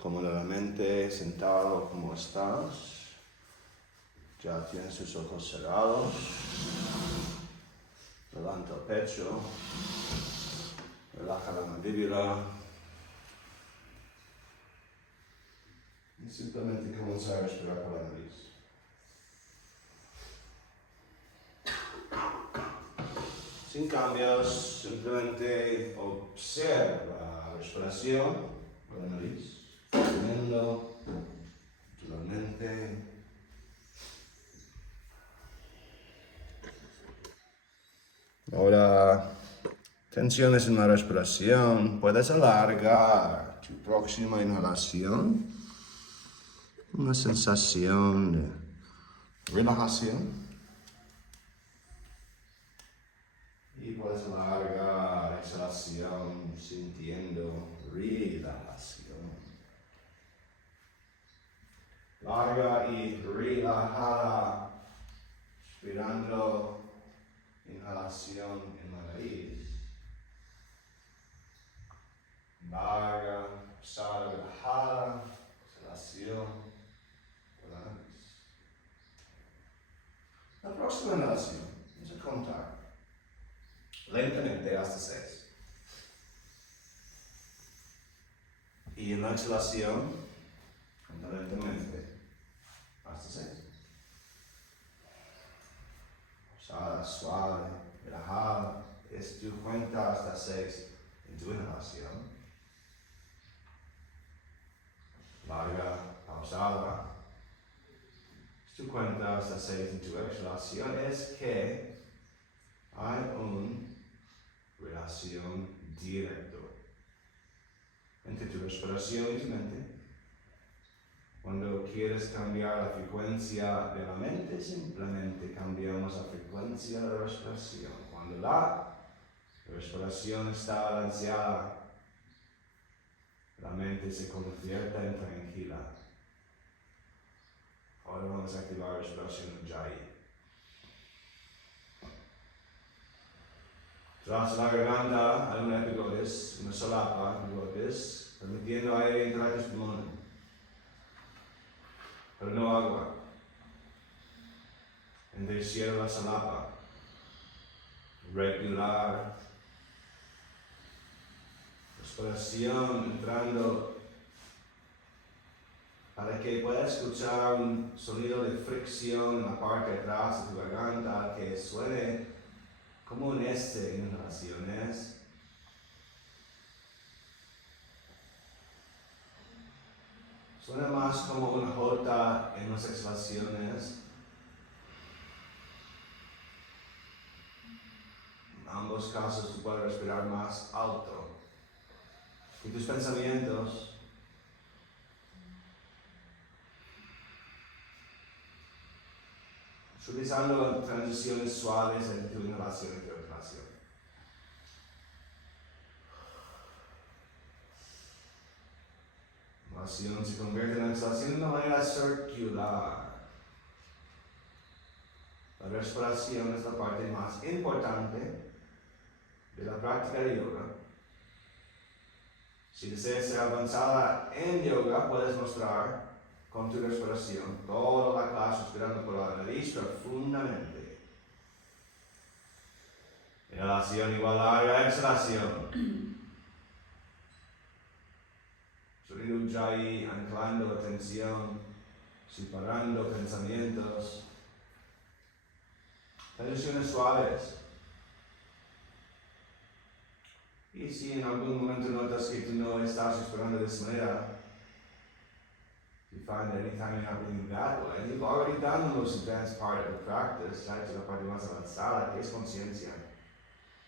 cómodamente sentado como estás. Ya tienes tus ojos cerrados. Levanta el pecho. Relaja la mandíbula. Y simplemente comenzar a respirar por la nariz. Sin cambios, simplemente observa la respiración por la nariz. Fluyendo naturalmente. Ahora, tensiones en la respiración. Puedes alargar tu próxima inhalación. Una sensación de relajación. Y puedes alargar exhalación sintiendo relajación. Larga y relajada, respirando inhalación en la nariz. Larga, pesada, relajada, exhalación por la nariz. La próxima inhalación, vamos a contar lentamente hasta 6. Y en la exhalación, conta lentamente hasta 6. Pausada, suave, relajada. Es tu cuenta hasta 6 en tu inhalación. Larga, pausada. Es tu cuenta hasta 6 en tu exhalación. Es que hay una relación directa entre tu respiración y tu mente. Cuando quieres cambiar la frecuencia de la mente, simplemente cambiamos la frecuencia de la respiración. Cuando la respiración está balanceada, la mente se convierte en tranquila. Ahora vamos a activar la respiración Ujjayi. Tras la garganta hay una epiglottis, una solapa epiglottis, permitiendo aire entrar a tus pulmones. Pero no agua. Enderezar la solapa. Regular. Respiración entrando para que puedas escuchar un sonido de fricción en la parte de atrás de tu garganta que suene como en estas inhalaciones. Suena más como una jota en las exhalaciones. En ambos casos tú puedes respirar más alto. Y tus pensamientos utilizando transiciones suaves entre tu inhalación y tu exhalación. Inhalación se convierte en exhalación de una manera circular. La respiración es la parte más importante de la práctica de yoga. Si deseas ser avanzada en yoga, puedes mostrar con tu respiración toda la clase respirando por la nariz profundamente. Inhalación igual a exhalación. Sonido Ujjayi, anclando atención, separando pensamientos. Transiciones suaves. Y si en algún momento notas que tú no estás respirando de esa manera, you find that anytime you're not breathing that way, you've already done the most advanced part of the practice, ya hecho la parte más avanzada, que es conciencia,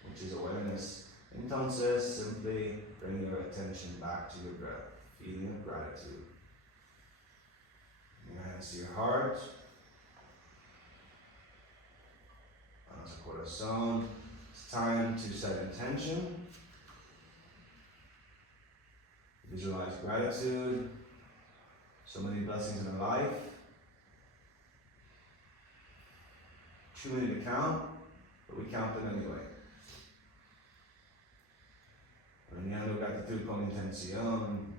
which is awareness. Entonces, simply bring your attention back to your breath, feeling of gratitude. Bring your hands to your heart, manos al corazón. It's time to set intention. Visualize gratitude. So many blessings in our life. Too many to count, but we count them anyway. Alineando gratitud con intención.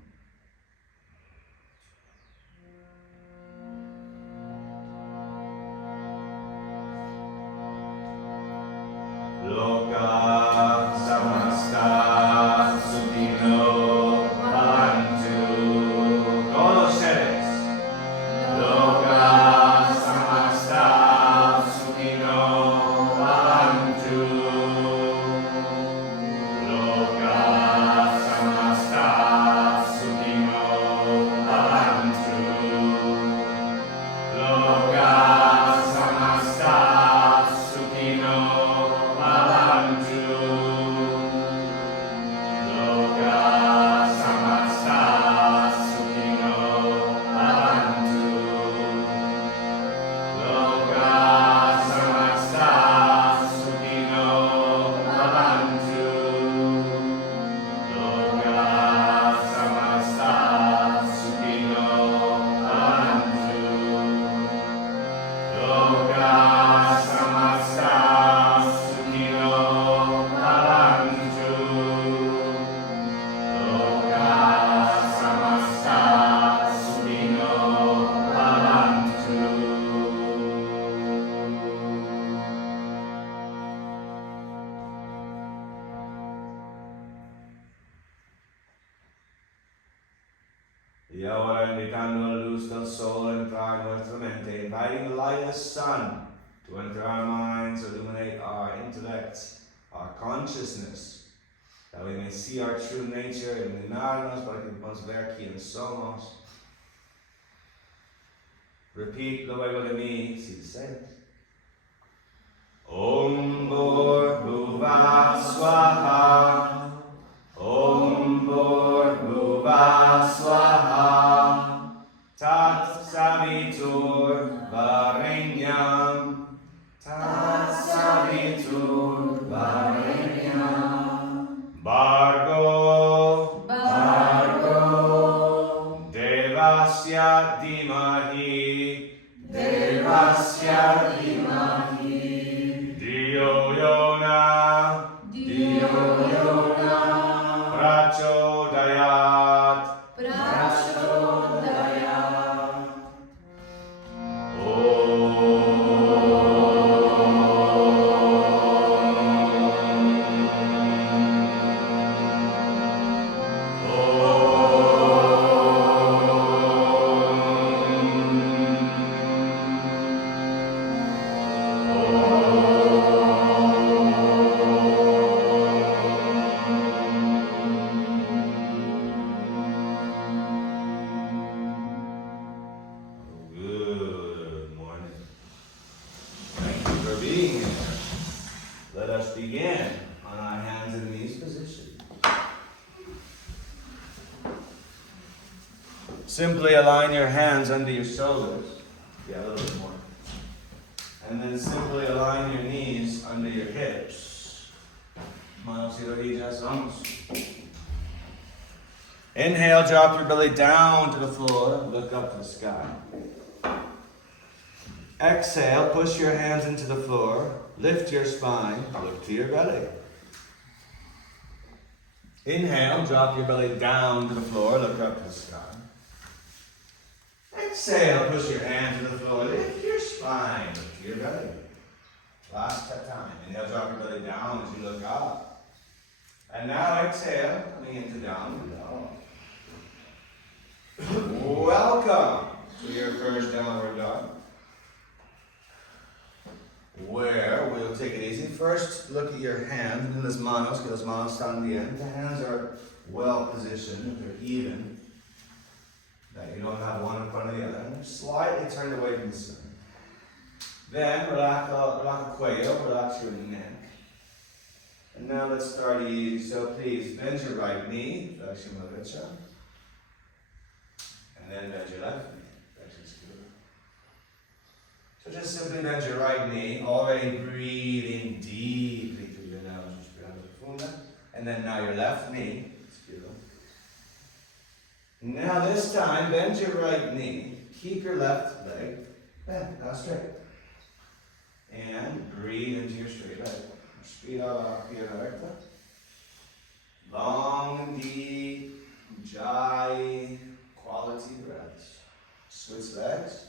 Y ahora invitando la luz del sol a entrar en nuestra mente, inviting the light of the sun to enter our minds, illuminate our intellects, our consciousness, that we may see our true nature, iluminarnos para que podamos ver quién somos. Repeat luego de mí, si deseas. Om Bhurbuva Swaha. Om Bhurbuva Swaha. Tat Savitur Varenyam. Tat Savitur Varenyam. Bhargo. Bhargo. Devasya Dhimahi. Devasya Dhimahi. Diyo Yona. Diyo Yona. Prachodayat. Prachodayat. Good morning. Thank you for being here. Let us begin on our hands and knees position. Simply align your hands under your shoulders. Yeah, a little bit more. And then simply align your knees under your hips. Manos y rodillas, vamos. Inhale, drop your belly down to the floor, look up to the sky. Exhale, push your hands into the floor, lift your spine, look to your belly. Inhale, drop your belly down to the floor, look up to the sky. Exhale, push your hands to the floor, lift your spine, look to your belly. Last time. Inhale, drop your belly down as you look up. And now exhale, coming into downward dog. Welcome to your first downward dog, where we'll take it easy. First, look at your hands in las manos, que las manos están bien. The hands are well positioned, they're even, that you don't have one in front of the other. And slightly turned away from the center. Then, relax the cuello, relax your neck. And now let's start easy. So please, bend your right knee, flexion la derecha. And then bend your left knee, flexion izquierda. So just simply bend your right knee, already breathing deeply through your nose, respirando profunda. And then now your left knee, izquierda. Now this time, bend your right knee, keep your left leg bent, now straight. And breathe into your straight leg. Respira la pierna recta. Long and deep, ujjayi, quality breaths. Switch legs.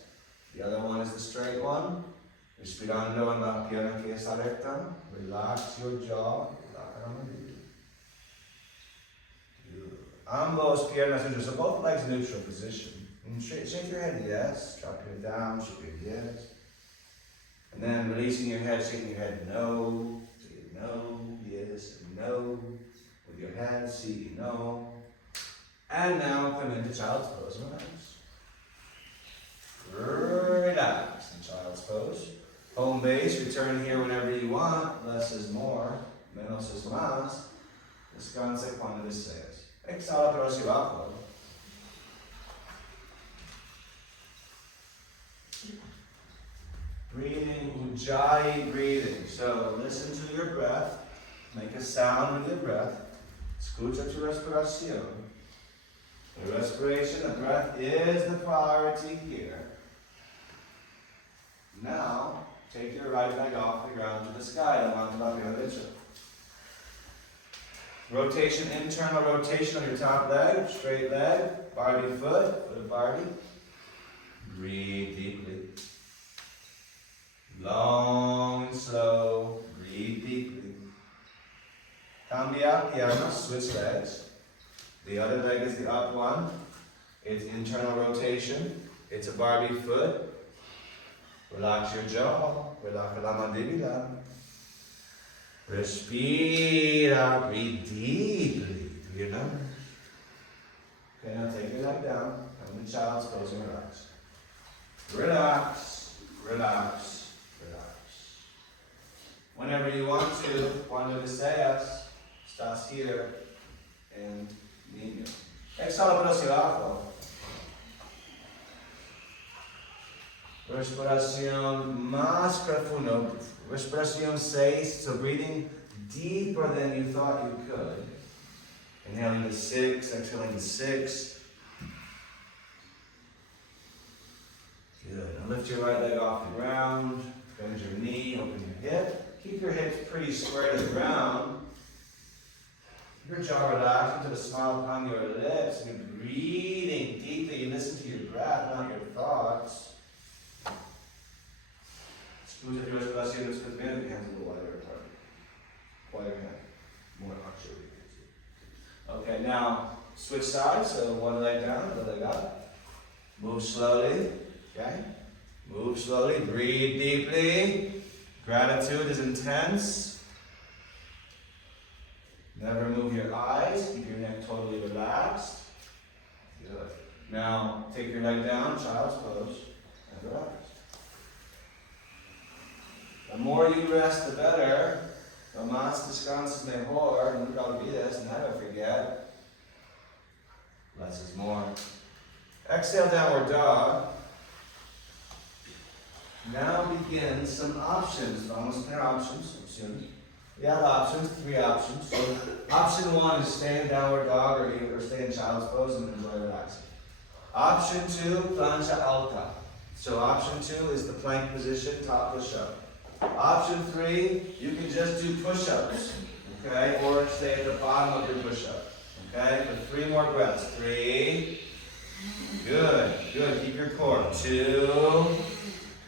The other one is the straight one. Respirando en la pierna que está recta. Relax your jaw. Ambos piernas neutral. So both legs neutral position. And shake your head, yes. Drop your head down, shake your head, yes. And then releasing your head, shaking your head, no. Say no, yes, and no. With your hands, see no. And now come into child's pose. Relax in child's pose. Home base, return here whenever you want. Less is more, menos es más. Descanse cuando desees. Exhala pero hacia abajo. Breathing, ujjayi breathing. So listen to your breath. Make a sound with your breath. Escucha tu respiración. The respiration, the breath is the priority here. Now, take your right leg off the ground to the sky. Levanta la pierna derecha. Rotation, internal rotation on your top leg, straight leg, Barbie foot of Barbie. Breathe deeply. Long and slow, breathe deeply. Cambia piernas, switch legs. The other leg is the up one. It's internal rotation. It's a Barbie foot. Relax your jaw. Relax la mandíbula. Respira. Breathe deeply through your nose. Okay, now take your leg down. Come in child's pose and relax. Relax. Relax. Relax. Whenever you want to, cuando deseas, estás here en niño. Exhala por hacia abajo. Respiración más profundo. Respiración 6, so breathing deeper than you thought you could. Inhaling to 6, exhaling to 6. Good. Now lift your right leg off the ground. Bend your knee, open your hip. Keep your hips pretty square to the ground. Keep your jaw relaxed with a smile upon your lips. You're breathing deeply. You listen to your breath, not your thoughts. Escucha tu respiración después de your hands a little wider apart. Wider hand. More actually. Okay, now switch sides. So one leg down, other leg up. Move slowly. Okay? Move slowly. Breathe deeply. Gratitude is intense. Never move your eyes. Keep your neck totally relaxed. Good. Now take your leg down, child's pose, and relax. The more you rest, the better. Lo más descansas mejor. Nunca olvides, never forget. Less is more. Exhale, downward dog. Now begin some options. Vamos a tener options. We have options, 3 options. So option 1 is stay in downward dog or stay in child's pose and enjoy relaxing. Option 2, plancha alta. So option 2 is the plank position, top push-up. Option 3, you can just do push-ups, okay? Or stay at the bottom of your push-up, okay? For 3 more breaths. 3. Good, good. Keep your core. 2.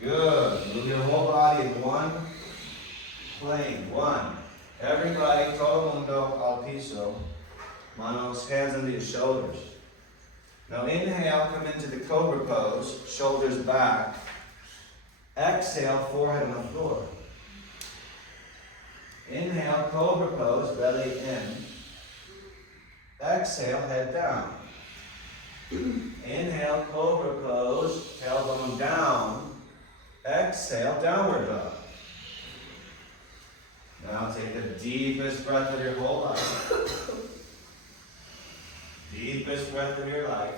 Good. Move your whole body in one plane. 1. Everybody, todo mundo al piso. Manos, hands under your shoulders. Now inhale, come into the cobra pose, shoulders back. Exhale, forehead on the floor. Inhale, cobra pose, belly in. Exhale, head down. Inhale, cobra pose, tailbone down. Exhale, downward dog. Now take the deepest breath of your whole life. Deepest breath of your life.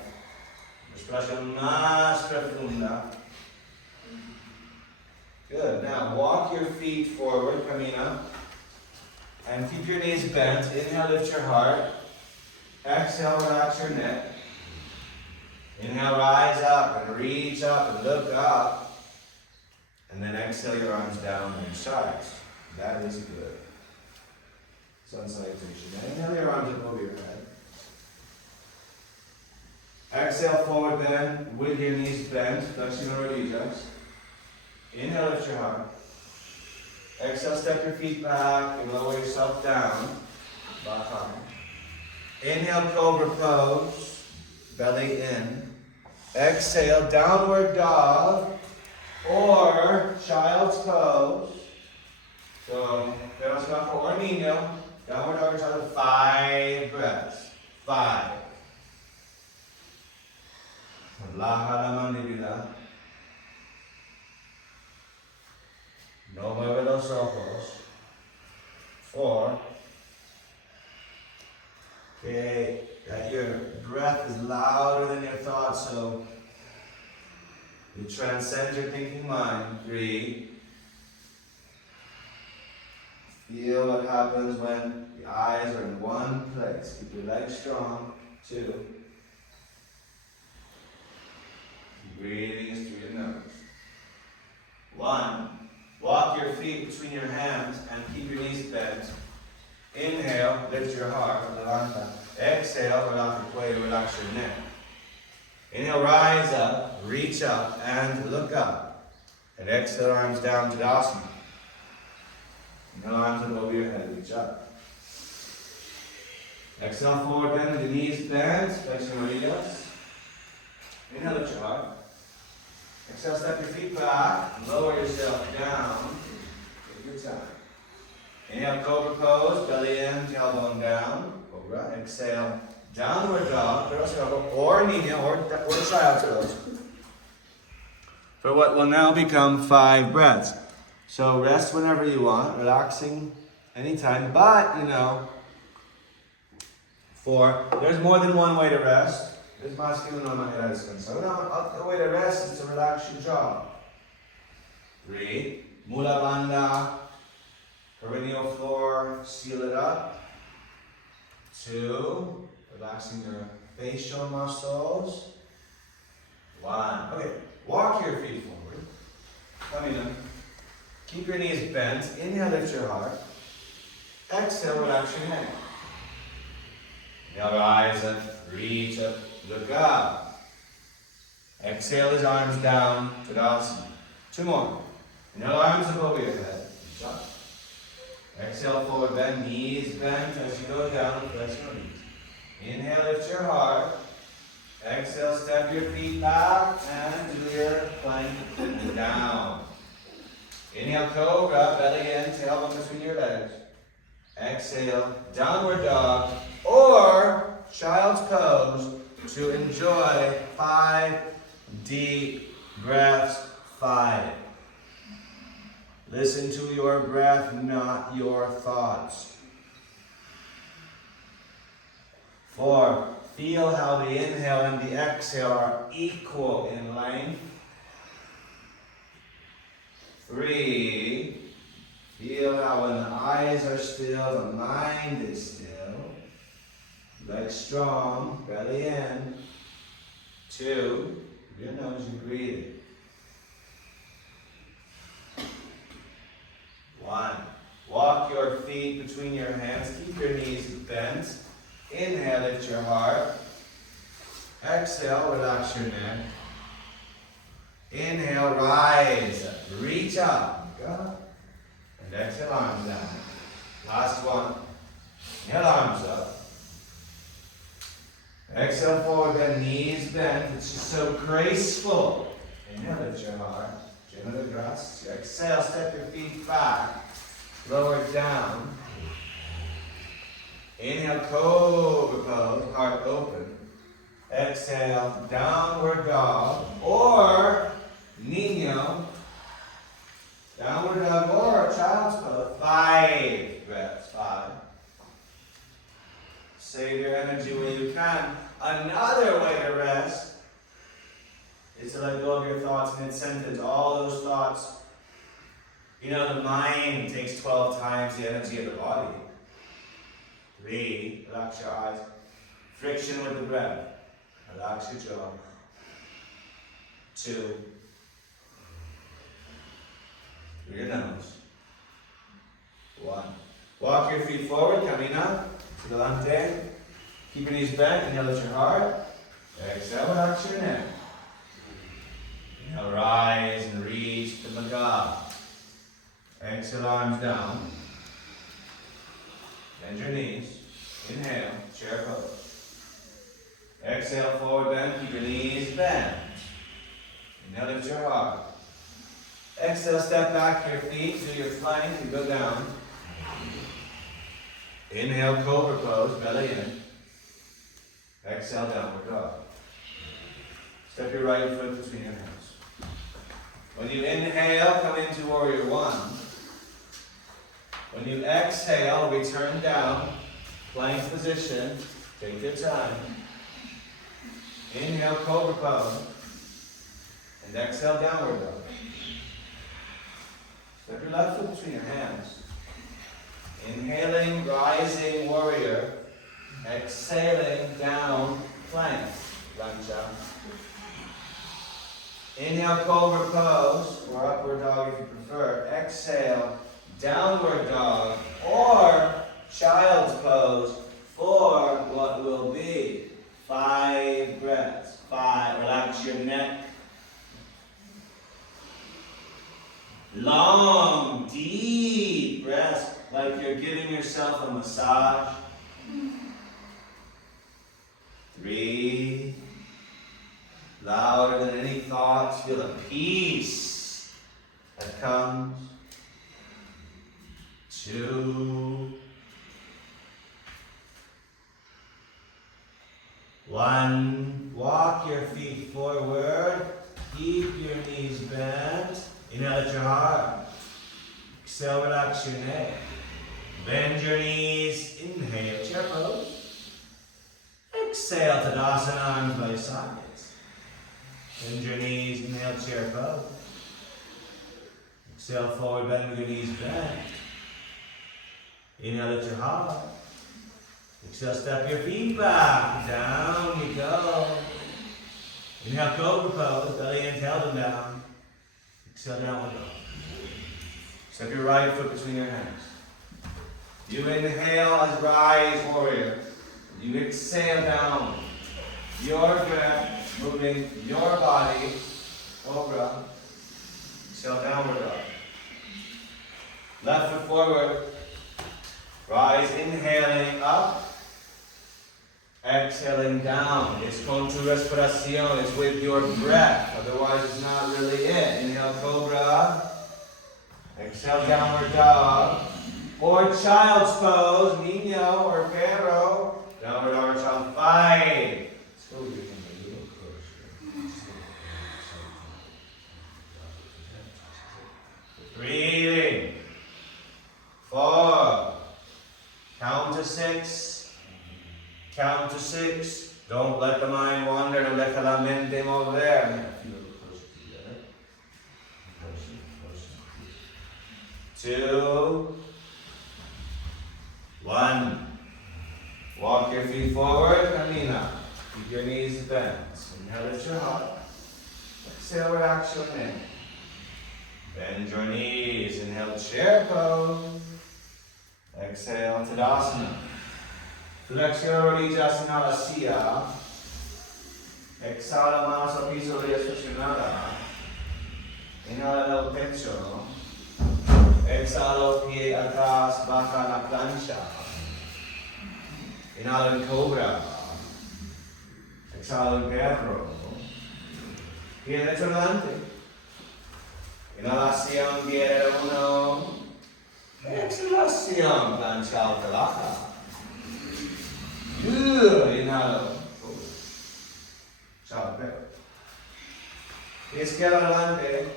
Respiración más profunda. Good. Now walk your feet forward, camina. And keep your knees bent. Inhale, lift your heart. Exhale, relax your neck. Inhale, rise up and reach up and look up. And then exhale your arms down on your sides. That is good. Sun salutation. Inhale your arms up over your head. Exhale forward then with your knees bent, flexing your rodillas. Inhale, lift your heart. Exhale, step your feet back and lower yourself down. Back on. Inhale, cobra pose, belly in. Exhale, downward dog or child's pose. So, peros abajo or niño. Downward dog or child. 5 breaths. 5. Relaja la mandíbula. No mueve los ojos. 4. Okay, that your breath is louder than your thoughts, so you transcend your thinking mind. 3. Feel what happens when the eyes are in one place. Keep your legs strong. 2. Breathing is through your nose. 1. Walk your feet between your hands and keep your knees bent. Inhale, lift your heart, levanta. Exhale, relax your cuello, relax your neck. Inhale, rise up, reach up, and look up. And exhale, arms down to Tadasana. Inhale, arms up over your head, reach up. Exhale, forward bend with the knees bent, flexing rodillas. Exhale, step your feet back. Lower yourself down. Take your time. Inhale, cobra pose. Belly in, tailbone down. Cobra. Exhale, downward dog. Or Nina, or child's pose. For what will now become 5 breaths. So rest whenever you want, relaxing anytime. But, there's more than one way to rest. There's masculine and feminine. So the way to rest is to relax your jaw. 3, Mula Bandha, perineal floor, seal it up. 2, relaxing your facial muscles. 1. Okay, walk your feet forward. Coming in. Keep your knees bent. Inhale, lift your heart. Exhale, relax your neck. Inhale, rise up, reach up, look up. Exhale, his arms down, Tadasana. 2 more. Inhale, arms up over your head. Reach up. Exhale, forward bend, knees bent as you go down, press your knees. Inhale, lift your heart. Exhale, step your feet back and do your plank and down. Inhale, cobra, belly in, tailbone between your legs. Exhale, downward dog or child's pose to enjoy 5 deep breaths. 5. Listen to your breath, not your thoughts. 4. Feel how the inhale and the exhale are equal in length. 3. Feel how when the eyes are still, the mind is still. Legs strong, belly in. 2. Your nose, you breathe. 1. Walk your feet between your hands. Keep your knees bent. Inhale, lift your heart. Exhale, relax your neck. Inhale, rise. Reach up. Go. And exhale, arms down. Last one. Inhale, arms up. Exhale, forward bend, knees bent. It's just so graceful. Inhale, lift your heart. Chin to the grass. Exhale, step your feet back. Lower down. Inhale, cobra pose, heart open. Exhale, downward dog or Nino. Downward dog or child's pose. 5 breaths. 5. Save your energy where you can. Another way to rest is to let go of your thoughts mid-sentence. All those thoughts. The mind takes 12 times the energy of the body. 3, relax your eyes. Friction with the breath. Relax your jaw. 2, through your nose. 1. Walk your feet forward, coming up to the lunge. Keep your knees bent, inhale, lift your heart. Exhale, relax your neck. Inhale, rise and reach to Magab. Exhale, arms down. Bend your knees. Inhale, chair pose. Exhale, forward bend. Keep your knees bent. Inhale, lift your heart. Exhale, step back your feet. Do your plank and go down. Inhale, cobra pose, belly in. Exhale, downward dog. Step your right foot between your hands. When you inhale, come into warrior 1. When you exhale, return down, plank position. Take your time. Inhale, cobra pose. And exhale, downward dog. Step your left foot between your hands. Inhaling, rising warrior. Exhaling, down, plank. Lunge up. Inhale, cobra pose, or upward dog if you prefer. Exhale, downward dog, or child's pose, for what will be 5 breaths. 5, relax your neck. Long, deep breaths, like you're giving yourself a massage. 3, louder than any thoughts. thoughts. Feel the peace that comes. 2, 1. Walk your feet forward. Keep your knees bent. Inhale at your heart. Exhale, relax your neck. Bend your knees. Inhale, chair pose. Exhale, Tadasana, arms by your sides. Bend your knees. Inhale, chair pose. Exhale, forward, bend with your knees bent. Inhale at your heart. Exhale, step your feet back. Down you go. Inhale, cobra pose. Belly in, tail them down. Exhale, downward dog. Step your right foot between your hands. You inhale as rise warrior. You exhale down. Your breath moving your body. Cobra. Exhale, downward dog. Left foot forward. Rise, inhaling up. Exhaling down. It's con tu respiración. It's with your breath. Otherwise, it's not really it. Inhale, cobra. Exhale, downward dog. Or child's pose, niño or perro. Downward dog or child. 5. Let's go with a little closer. 3. 4. Count to 6. Count to 6. Don't let the mind wander. No deja la mente mover. A little closer together. Closer. 2. 1. Walk your feet forward. Camina. Keep your knees bent. Inhale, lift your heart. Exhale, relax your neck. Bend your knees. Inhale, chair pose. Exhale, Tadasana. Flexión rodillas hacia. Exhala, manos al piso, rodillas flexionadas. Inhala el pecho. Exhala, pie atrás, baja la plancha. Inhala el cobra. Exhala el perro. Pie derecho adelante. Inhalación, pie derecho 1. Exhalación, plancha alta baja. Good. Inhalo. Chao, perro. Izquierda adelante.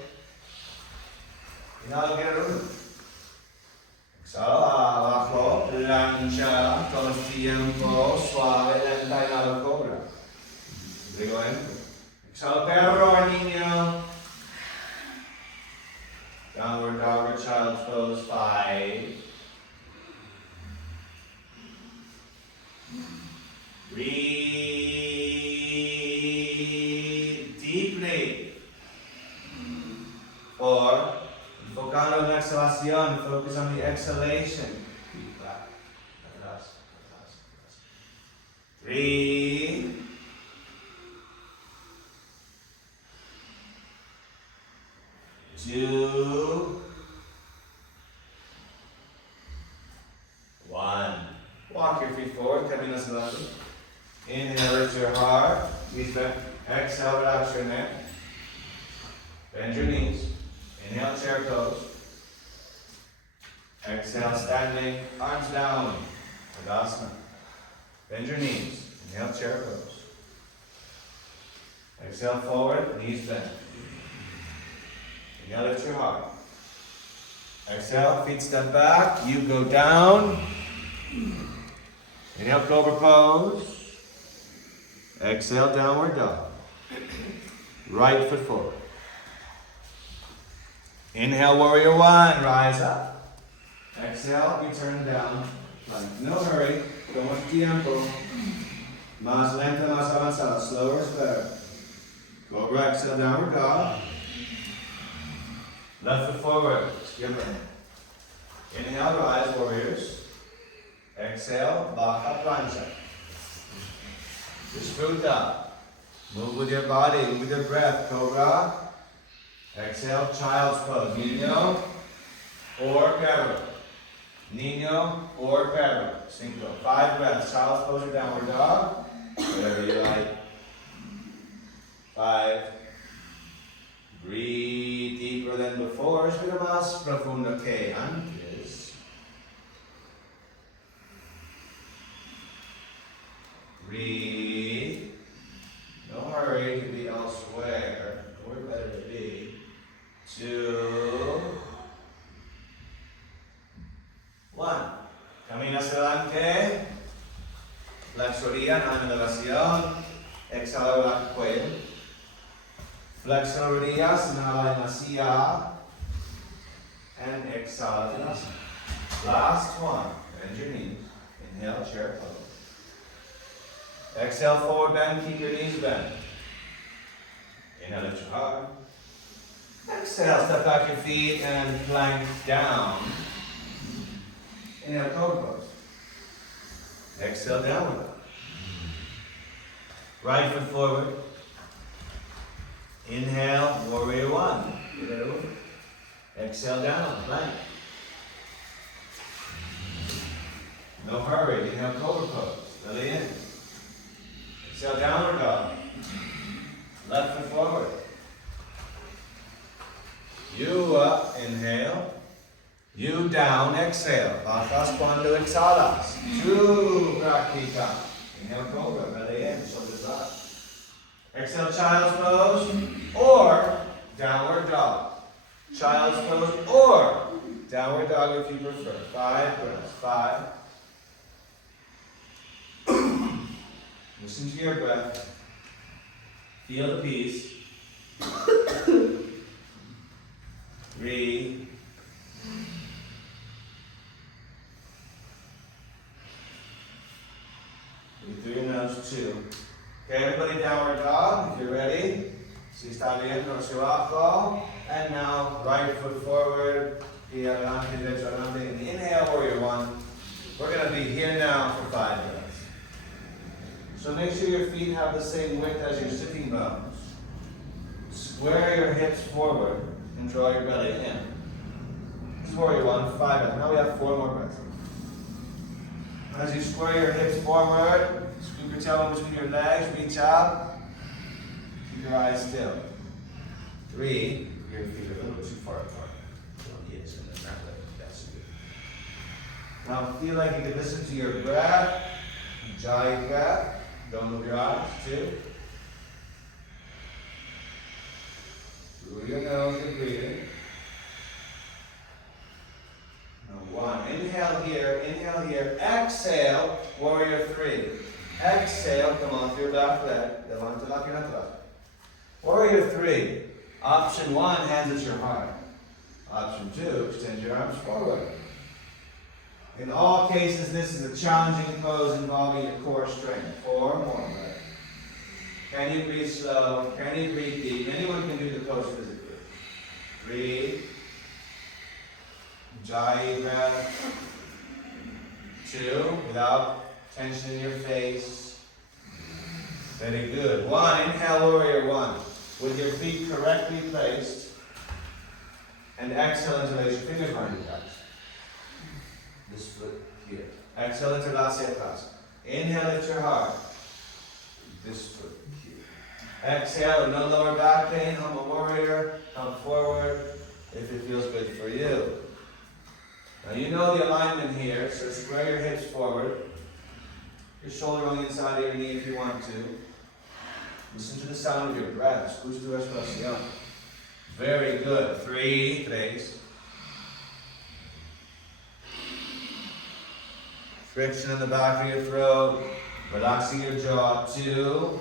Inhalo, quiero 1. Exhala, abajo, plancha, todo el tiempo, suave, lenta, inhalo, cobra. Digo entro. Exhalo, perro, niño. Downward dog or child's pose, 5. Breathe deeply. 4. Enfocando en la exhalación, focus on the exhalation. Feet back. Atrás, atrás, atrás. 3. 2. 1. Walk your feet forward, caminas adelante. Inhale, lift your heart, knees bent. Exhale, relax your neck. Bend your knees. Inhale, chair pose. Exhale, standing, arms down. Tadasana. Bend your knees. Inhale, chair pose. Exhale, forward, knees bent. Inhale, lift your heart. Exhale, feet step back. You go down. Inhale, cobra pose. Exhale, downward dog. Right foot forward. Inhale, warrior 1. Rise up. Exhale, we turn down. No hurry. Toma tiempo. Más lenta, más avanzada. Slower is better. Cobra, exhale, downward dog. Left foot forward. Izquierda. Inhale, rise, warriors. Exhale, baja plancha. Disfruta. Move with your body, move with your breath. Cobra. Exhale, child's pose. Niño or perro. Niño or perro. 5. 5 breaths. Child's pose or downward dog. Whatever you like. 5. Okay, antes. Breathe. No hurry to be elsewhere. Nowhere better to be. 2, 1. Camina hacia adelante. Flex rodilla, nada en elevación. Exhala el cuello. Flex rodillas, nada en la silla. And exhale to us. Last one. Bend your knees. Inhale, chair pose. Exhale, forward bend. Keep your knees bent. Inhale, lift your heart. Exhale, step back your feet and plank down. Inhale, cobra pose. Exhale, downward. Right foot forward. Inhale, warrior one. Get it over. Exhale, down, plank. No hurry. Inhale, cobra pose. Belly in. Exhale, downward dog. Left foot forward. You up, inhale. You down, exhale. Bajas cuando exhalas. 2 práctica. Inhale, cobra, belly in, shoulders up. Exhale, child's pose, or downward dog. Child's pose, or downward dog if you prefer. 5 breaths. 5. Listen to your breath. Feel the peace. 3. Breathe through your nose. 2. Okay, everybody, downward dog, if you're ready. Si está bien, hacia abajo. And now, right foot forward. Y adelante, derecho adelante. And inhale, warrior one. We're going to be here now for 5 breaths. So make sure your feet have the same width as your sitting bones. Square your hips forward and draw your belly in. This is warrior one, 5 breaths. Now we have 4 more breaths. As you square your hips forward, scoop your tailbone between your legs, reach out. Keep your eyes still. 3, your feet are a little too far apart. Yes, and then that way. That's good. Now feel like you can listen to your breath. Jai breath. Don't move your eyes. 2. Through your nose and breathing. Now 1. Inhale here. Exhale, warrior 3. Exhale, come on through your back leg. Levanta la pierna atrás. Warrior 3. Option 1, hands at your heart. Option 2, extend your arms forward. In all cases, this is a challenging pose involving your core strength. 4 more breaths. Can you breathe slow? Can you breathe deep? Anyone can do the pose physically. 3. Jai breath. 2, without tension in your face. Very good. 1, inhale, warrior 1. With your feet correctly placed. And exhale, interlace your fingers behind your back. This foot here. Exhale, interlace atrás. Inhale, lift your heart. This foot here. Exhale, no lower back pain, humble warrior. Come forward if it feels good for you. Now you know the alignment here, so square your hips forward. Your shoulder on the inside of your knee if you want to. Listen to the sound of your breath. Escucha tu respiración. Very good. 3, 3. Friction in the back of your throat. Relaxing your jaw. 2.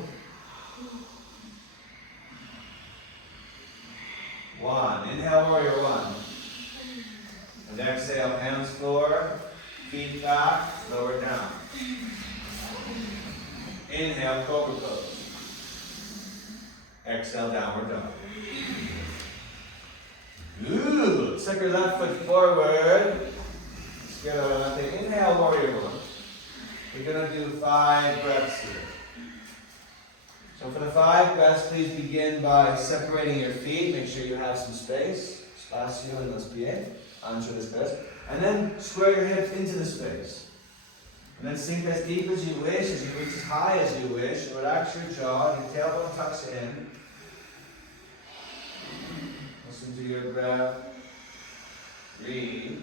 1. Inhale, warrior 1. And exhale, hands forward, feet back, lower down. Inhale, cobra pose. Exhale, downward dog. Good. Step your left foot forward. Inhale, warrior 1. We're going to do 5 breaths here. So for the 5 breaths, please begin by separating your feet. Make sure you have some space. Espacio en los pies. Ancho de space. And then square your hips into the space. And then sink as deep as you wish, as you reach as high as you wish. Relax your jaw, your tailbone tucks in. Listen to your breath. 3.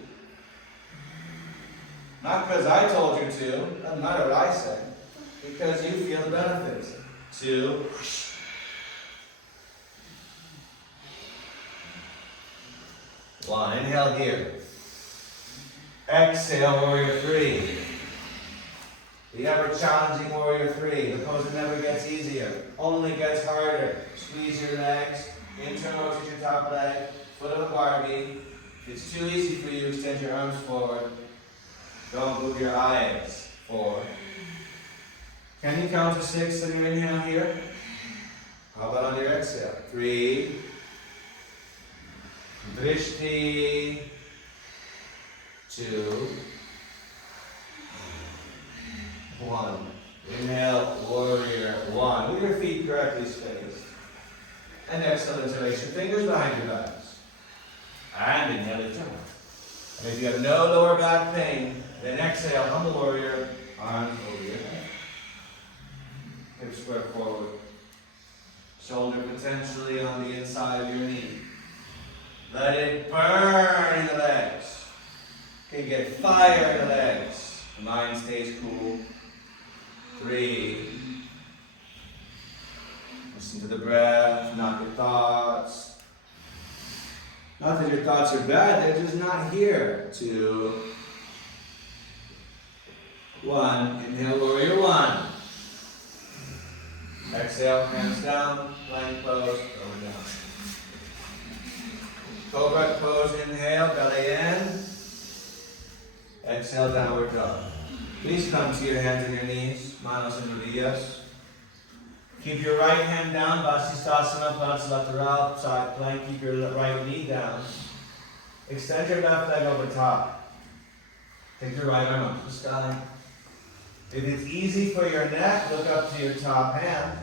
Not because I told you to, doesn't matter what I say, because you feel the benefits. 2. 1. Inhale here. Exhale, warrior 3. The ever-challenging warrior 3. The pose never gets easier, only gets harder. Squeeze your legs, internal rotate your top leg, foot of a Barbie. If it's too easy for you, extend your arms forward. Don't move your eyes. 4. Can you count to 6 on your inhale here? How about on your exhale? 3. Drishti. 2. 1. Inhale, warrior 1. With your feet correctly spaced. And exhale, inhalation. Fingers behind your backs. And inhale, return. And if you have no lower back pain, then exhale, humble warrior, arms over your head. Hips square forward. Shoulder potentially on the inside of your knee. Let it burn in the legs. Can get fire in the legs. The mind stays cool. 3. Listen to the breath, not your thoughts. Not that your thoughts are bad, they're just not here. 2. 1. Inhale, warrior 1. Exhale, hands down, plank pose, over down. Cobra pose, inhale, belly in. Exhale, downward dog. Please come to your hands and your knees, manos and rodillas. Keep your right hand down, Vasisthasana, Padma lateral, side plank. Keep your right knee down. Extend your left leg over top. Take your right arm up to the sky. If it's easy for your neck, look up to your top hand.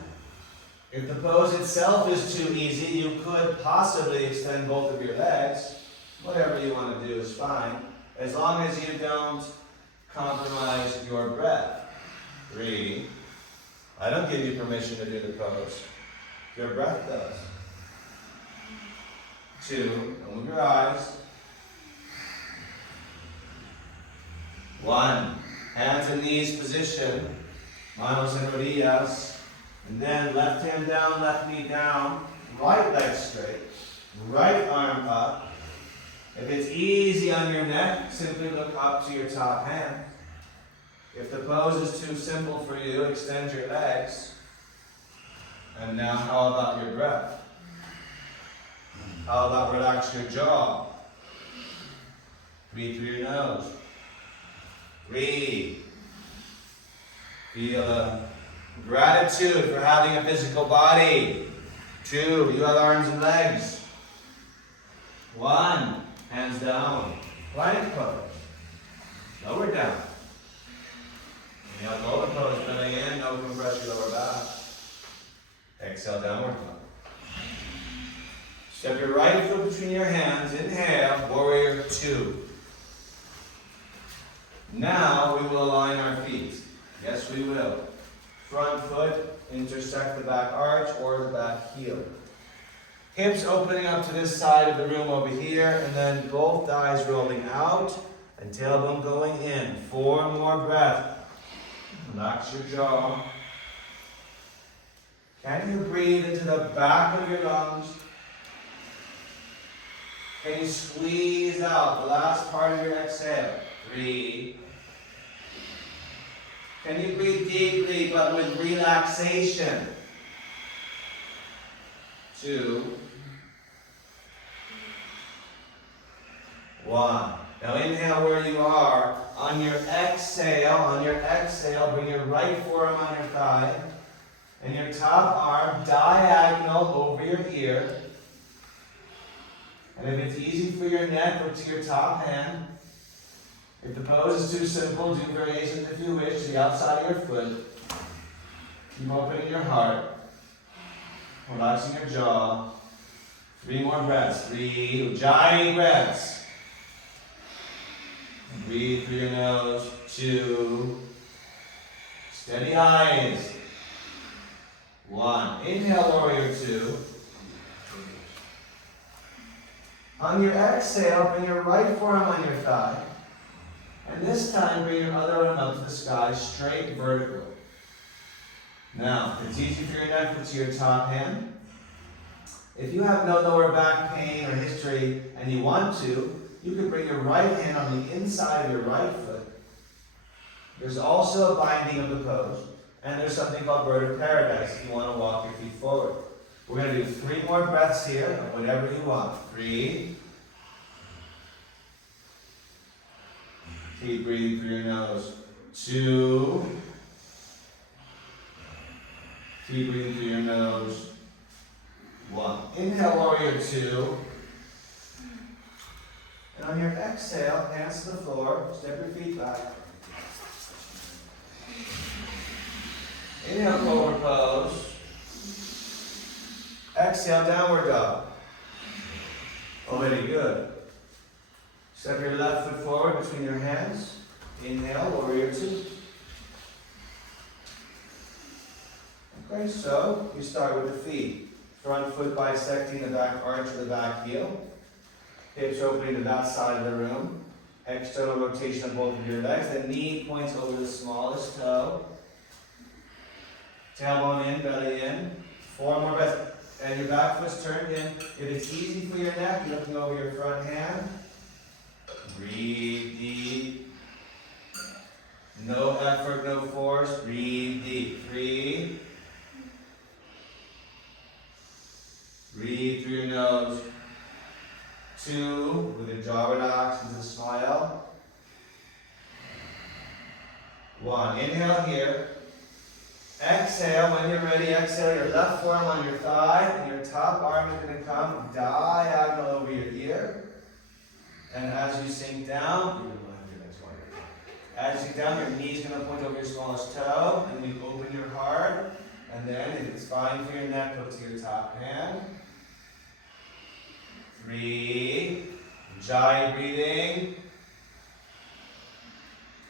If the pose itself is too easy, you could possibly extend both of your legs. Whatever you want to do is fine, as long as you don't compromise your breath. 3. I don't give you permission to do the pose. Your breath does. 2. Don't move your eyes. 1. Hands and knees position. Manos and rodillas. And then left hand down, left knee down. Right leg straight. Right arm up. If it's easy on your neck, simply look up to your top hand. If the pose is too simple for you, extend your legs. And now how about your breath? How about relax your jaw? Breathe through your nose. Breathe. Feel the gratitude for having a physical body. 2, you have arms and legs. 1, hands down. Plank pose. Lower down. Inhale, golden pose, belly in, no compress your lower back. Exhale, downward dog. Step your right foot between your hands. Inhale, warrior 2. Now we will align our feet. Yes, we will. Front foot intersect the back arch or the back heel. Hips opening up to this side of the room over here, and then both thighs rolling out and tailbone going in. 4 more breaths. Relax your jaw. Can you breathe into the back of your lungs? Can you squeeze out the last part of your exhale? 3. Can you breathe deeply but with relaxation? 2. 1. Now inhale where you are. On your exhale, bring your right forearm on your thigh and your top arm diagonal over your ear. And if it's easy for your neck, look to your top hand. If the pose is too simple, do variations if you wish to the outside of your foot. Keep opening your heart. Relaxing your jaw. 3 more breaths. 3 Ujjayi breaths. Breathe through your nose. 2. Steady eyes. 1. Inhale, warrior 2. On your exhale, bring your right forearm on your thigh. And this time, bring your other arm up to the sky, straight vertical. Now, it's easy for your neck, put to your top hand. If you have no lower back pain or history and you want to, you can bring your right hand on the inside of your right foot. There's also a binding of the pose. And there's something called bird of paradise if you want to walk your feet forward. We're going to do 3 more breaths here, of whatever you want. 3. Keep breathing through your nose. 2. Keep breathing through your nose. 1. Inhale, warrior 2. And on your exhale, hands to the floor, step your feet back. Inhale, forward pose. Exhale, downward dog. Oh, very good. Step your left foot forward between your hands. Inhale, warrior 2. Okay, so you start with the feet. Front foot bisecting the back arch of the back heel. Hips opening to that side of the room. External rotation of both of your legs. The knee points over the smallest toe. Tailbone in, belly in. 4 more breaths. And your back foot's turned in. If it's easy for your neck, you're looking over your front hand. Breathe deep. No effort, no force. Breathe deep. 3. Breathe through your nose. 2. With your jaw relaxed with a smile. 1. Inhale here. Exhale, when you're ready, exhale your left forearm on your thigh, and your top arm is going to come diagonal over your ear. And as you sink down, as you sink down, your knee is going to point over your smallest toe, and you open your heart. And then, if it's fine for your neck, look to your top hand. 3. Ujjayi breathing.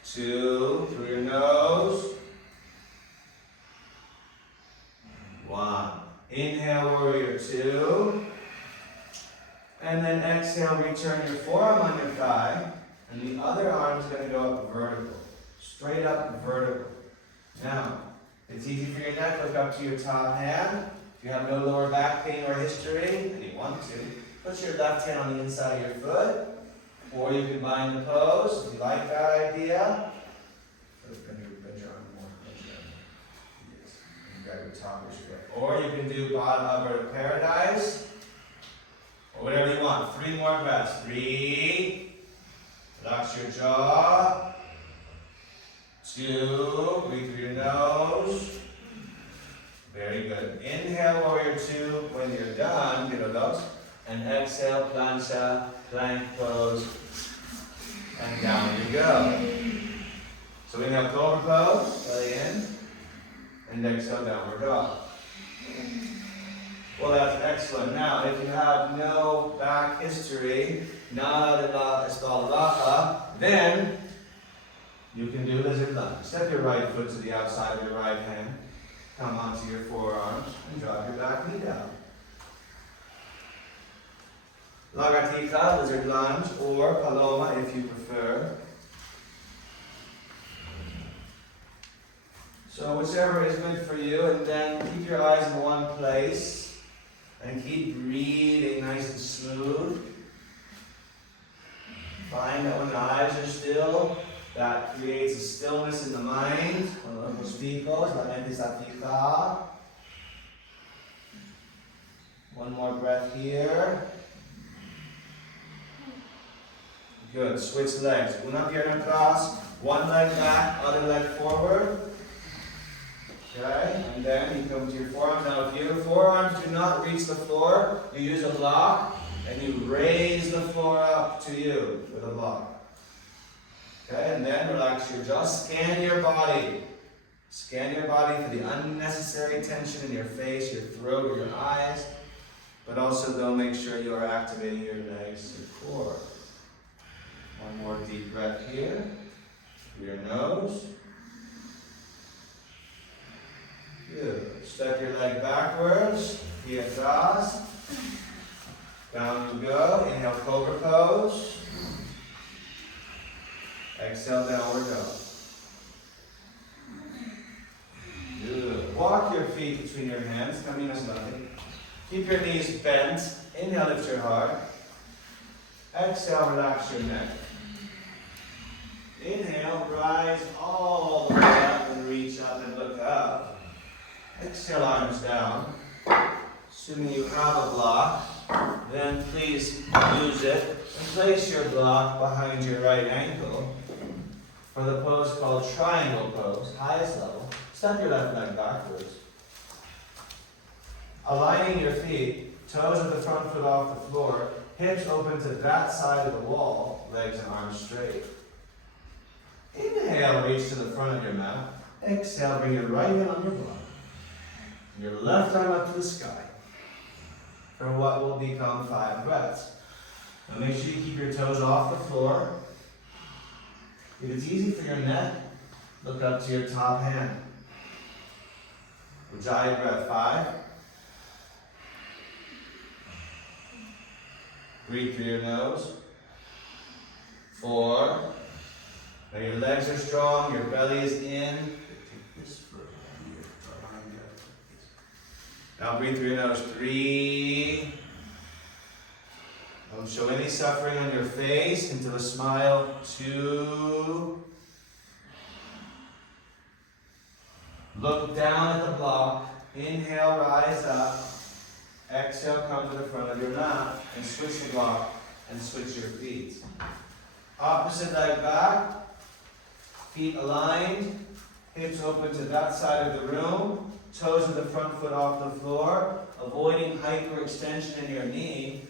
2. Through your nose. 1. Inhale, warrior 2. And then exhale, return your forearm on your thigh. And the other arm is going to go up vertical. Straight up vertical. Now, it's easy for your neck, look up to your top hand. If you have no lower back pain or history, and you want to, put your left hand on the inside of your foot. Or you can bind the pose, if you like that idea. Or you can do bottom bird of paradise. Or whatever you want. 3 more breaths. 3. Relax your jaw. 2. Breathe through your nose. Very good. Inhale, warrior 2. When you're done, get a look. And exhale, plancha, plank pose. And down you go. So inhale, cobra pose. Belly in. And exhale, downward dog. Well, that's excellent. Now, if you have no back history, nada espalda, then you can do lizard lunge. Step your right foot to the outside of your right hand. Come onto your forearms and drop your back knee down. Lagartija, lizard lunge, or paloma if you prefer. So whichever is good for you, and then keep your eyes in one place and keep breathing nice and smooth. Find that when the eyes are still, that creates a stillness in the mind. Cuando los picos, la mente está fija. One more breath here. Good. Switch legs. Una pierna atrás, one leg back, other leg forward. Okay, and then you come to your forearms. Now, if your forearms do not reach the floor, you use a block and you raise the floor up to you with a block. Okay, and then relax your jaw. Scan your body. Scan your body for the unnecessary tension in your face, your throat, or your eyes. But also, though, make sure you are activating your legs, your core. One more deep breath here. Through your nose. Good. Step your leg backwards. Pie atrás. Down you go. Inhale, cobra pose. Exhale, downward dog. Good. Walk your feet between your hands. Caminas nothing. Keep your knees bent. Inhale, lift your heart. Exhale, relax your neck. Inhale, rise all the way up and reach up and look up. Exhale, arms down. Assuming you have a block, then please use it and place your block behind your right ankle for the pose called triangle pose, highest level. Step your left leg backwards. Aligning your feet, toes of the front foot off the floor, hips open to that side of the wall, legs and arms straight. Inhale, reach to the front of your mat. Exhale, bring your right hand on your block. Your left arm up to the sky for what will become 5 breaths. Now make sure you keep your toes off the floor. If it's easy for your neck, look up to your top hand. Ujjayi breath, 5. Breathe through your nose. 4. Now your legs are strong, your belly is in. Now breathe through your nose. 3. Don't show any suffering on your face into a smile. 2. Look down at the block. Inhale, rise up. Exhale, come to the front of your mat and switch the block and switch your feet. Opposite leg back. Feet aligned. Hips open to that side of the room. Toes of the front foot off the floor. Avoiding hyperextension in your knee.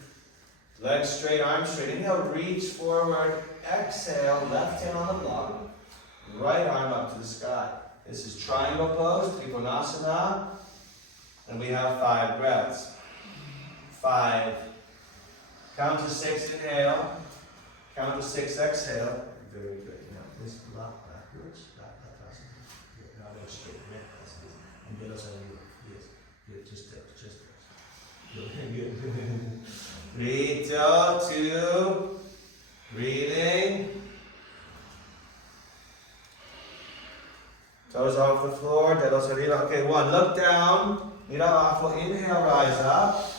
Legs straight, arms straight. Inhale, reach forward. Exhale, left hand on the block. Right arm up to the sky. This is triangle pose, Trikonasana. And we have 5 breaths. 5. Count to 6, inhale. Count to 6, exhale. Very good. Now, this block backwards. Now go straight. And get us on you. Yes. Good. Just steps. Good. 3, 2. Breathing. Toes off the floor. Dedos arriba. Okay, 1. Look down. Mira abajo. Inhale, rise up.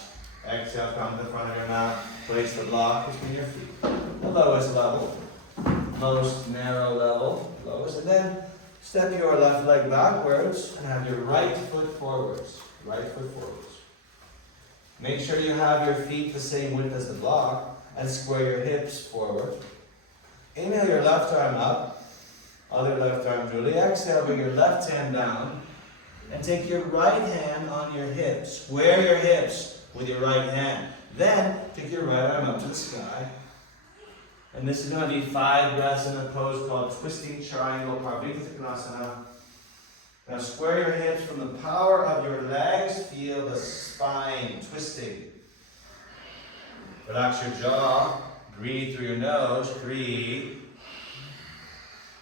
Exhale, come to the front of your mat. Place the block between your feet. The lowest level. Most narrow level. Lowest. And then step your left leg backwards and have your right foot forwards. Right foot forwards. Make sure you have your feet the same width as the block and square your hips forward. Inhale your left arm up. Other left arm duly. Exhale, bring your left hand down and take your right hand on your hips. Square your hips with your right hand. Then take your right arm up to the sky. And this is going to be 5 breaths in a pose called twisting triangle Parvarika Trikonasana. Now square your hips from the power of your legs. Feel the spine twisting. Relax your jaw. Breathe through your nose. 3.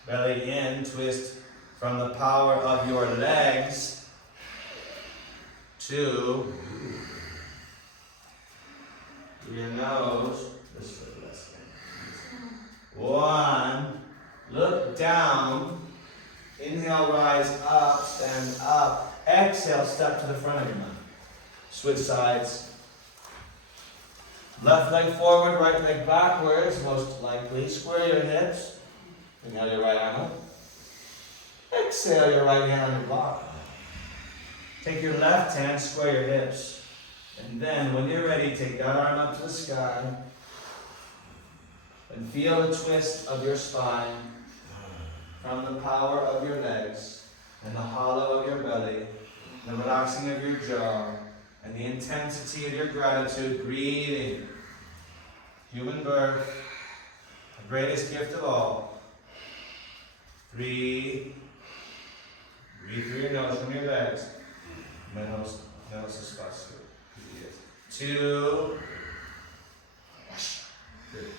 Belly in. Twist from the power of your legs. 2. Through your nose. This for the less than. 1. Look down. Inhale, rise up, stand up. Exhale, step to the front of your mat. Switch sides. Left leg forward, right leg backwards, most likely. Square your hips. Inhale your right arm up. Exhale your right hand on your block. Take your left hand, square your hips. And then when you're ready, take that arm up to the sky. And feel the twist of your spine from the power of your legs and the hollow of your belly, the relaxing of your jaw, and the intensity of your gratitude, breathing. Human birth, the greatest gift of all. 3. Breathe through your nose from your legs. Menos espacio. 2. Good.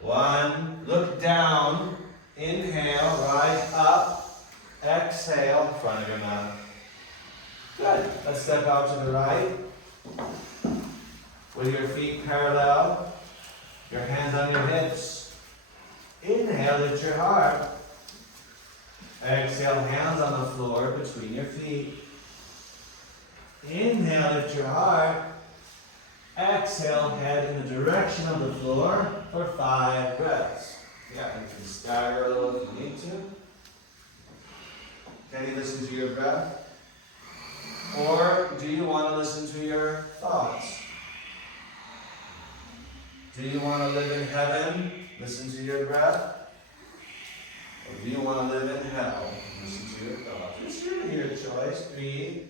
1. Look down. Inhale, rise up. Exhale, front of your mat. Good. Let's step out to the right. with your feet parallel, your hands on your hips. Inhale, lift your heart. Exhale, hands on the floor between your feet. Inhale, lift your heart. Exhale, head in the direction of the floor for 5 breaths. Yeah, you can stagger a little if you need to. Can you listen to your breath? Or do you want to listen to your thoughts? Do you want to live in heaven? Listen to your breath. Or do you want to live in hell? Listen to your thoughts. It's your choice. Breathe.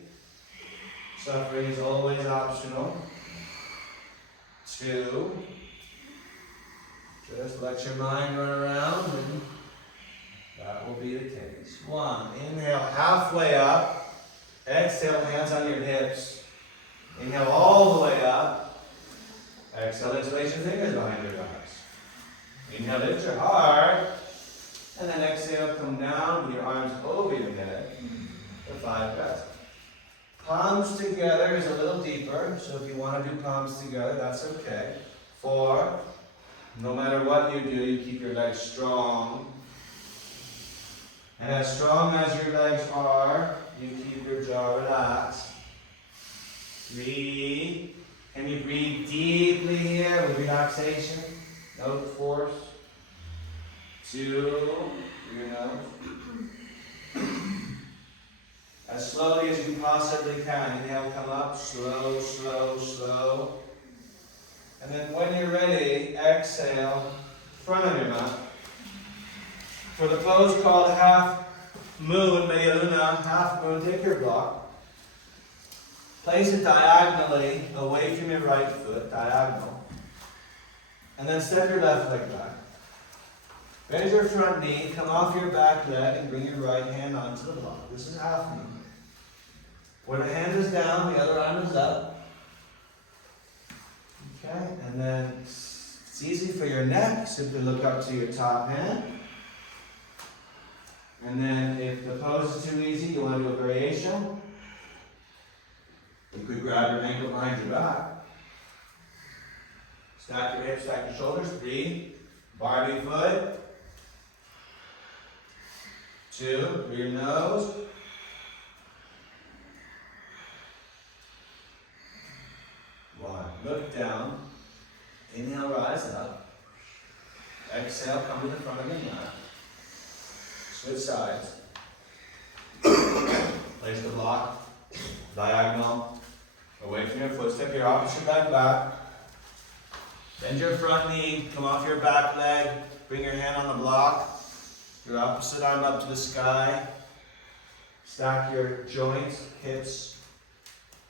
Suffering is always optional. 2. Just let your mind run around and that will be the case. 1. Inhale halfway up. Exhale, hands on your hips. Inhale all the way up. Exhale, interlace your fingers behind your eyes. Inhale, lift your heart. And then exhale, come down with your arms over your head for 5 breaths. Palms together is a little deeper, so if you want to do palms together, that's okay. 4. No matter what you do, you keep your legs strong. And as strong as your legs are, you keep your jaw relaxed. 3. Can you breathe deeply here with relaxation? No force. 2. Through your nose. As slowly as you possibly can. Inhale, come up. Slow, slow, slow. And then when you're ready, exhale, front of your mat. For the pose called half moon, media luna, half moon, take your block. Place it diagonally away from your right foot, diagonal. And then step your left leg back. Bend your front knee, come off your back leg, and bring your right hand onto the block. This is half moon. Where the hand is down, the other arm is up. Okay, and then it's easy for your neck. Simply look up to your top hand. And then if the pose is too easy, you want to do a variation. You could grab your ankle behind your back. Stack your hips, stack your shoulders. 3. Barbie foot. 2. Through your nose. 1. Look down. Inhale, rise up. Exhale, come to the front of your mat. Switch sides. Place the block diagonal away from your foot. Step your opposite leg back. Bend your front knee. Come off your back leg. Bring your hand on the block. Your opposite arm up to the sky. Stack your joints, hips,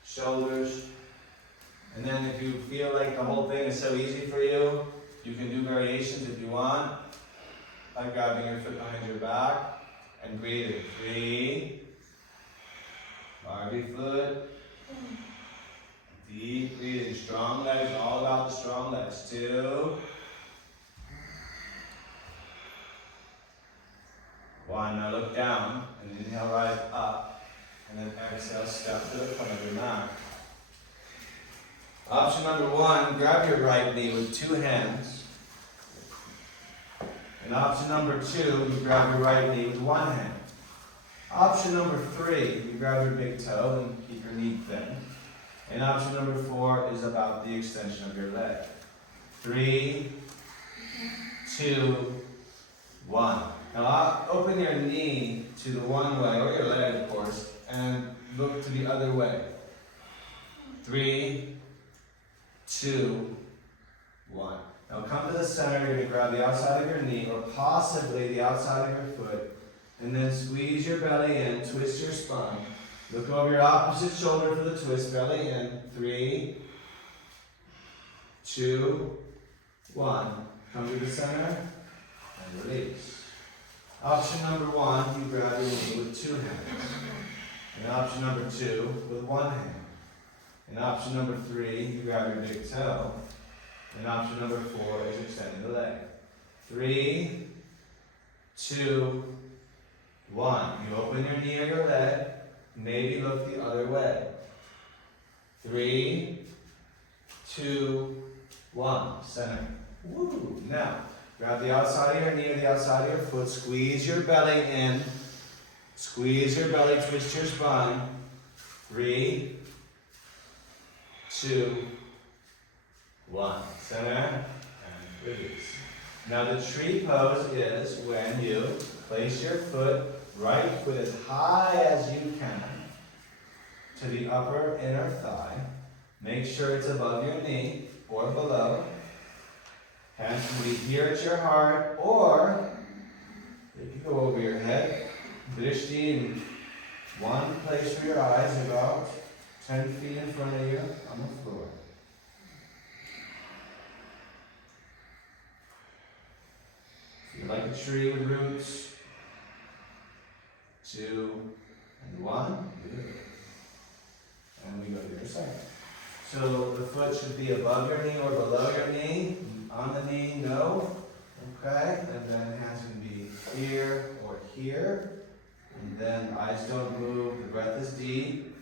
shoulders. And then if you feel like the whole thing is so easy for you, you can do variations if you want. Like grabbing your foot behind your back and breathing. 3. Barbie foot. Deep breathing. Strong legs, all about the strong legs. 2. 1. Now look down and inhale, rise up. And then exhale, step to the front of your mat. Option number 1, grab your right knee with 2 hands. And option number 2, you grab your right knee with 1 hand. Option number 3, you grab your big toe and keep your knee thin. And option number 4 is about the extension of your leg. 3, 2, 1. Now open your knee to the one way, or your leg of course, and look to the other way. 3, 2, 1. Now come to the center, you're going to grab the outside of your knee, or possibly the outside of your foot, and then squeeze your belly in, twist your spine. Look over your opposite shoulder for the twist, belly in. 3, 2, 1. Come to the center, and release. Option number 1, you grab your knee with 2 hands. And option number 2, with 1 hand. And option number 3, you grab your big toe. And option number 4 is extending the leg. 3, 2, 1. You open your knee or your leg. Maybe look the other way. 3, 2, 1. Center. Woo. Now, grab the outside of your knee or the outside of your foot. Squeeze your belly in. Squeeze your belly, twist your spine. 3, 2, 1. Center and release. Now the tree pose is when you place your right foot as high as you can to the upper inner thigh. Make sure it's above your knee or below. Hands can be here at your heart, or you can go over your head. Drishti in one place for your eyes, about 10 feet in front of you on the floor. You're like a tree with roots. 2 and 1. Good. And we go to the other side. So the foot should be above your knee or below your knee. On the knee, no. Okay? And then hands can be here or here. And then eyes don't move. The breath is deep.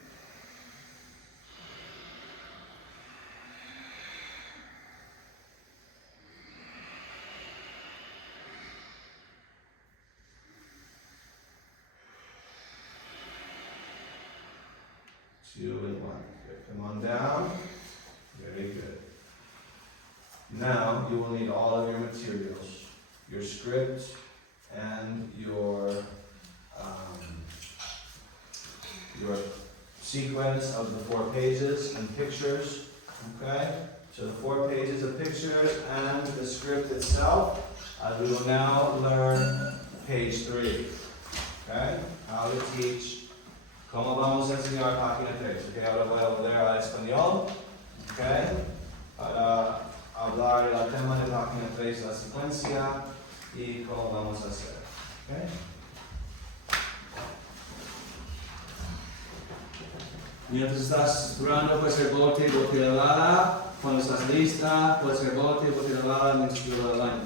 Two and 1. Good. Come on down. Very good. Now you will need all of your materials, your script and your sequence of the 4 pages and pictures. Okay? So the 4 pages of pictures and the script itself. We will now learn page 3. Okay? How to teach. ¿Cómo vamos a enseñar página 3? Okay, ahora voy a volver al español. Okay? Para hablar del tema de página 3, la secuencia y cómo vamos a hacer. Okay? Mientras estás durando, puedes hacer bote lavada. Cuando estás lista, puedes hacer bote lavada mientras yo lo baño.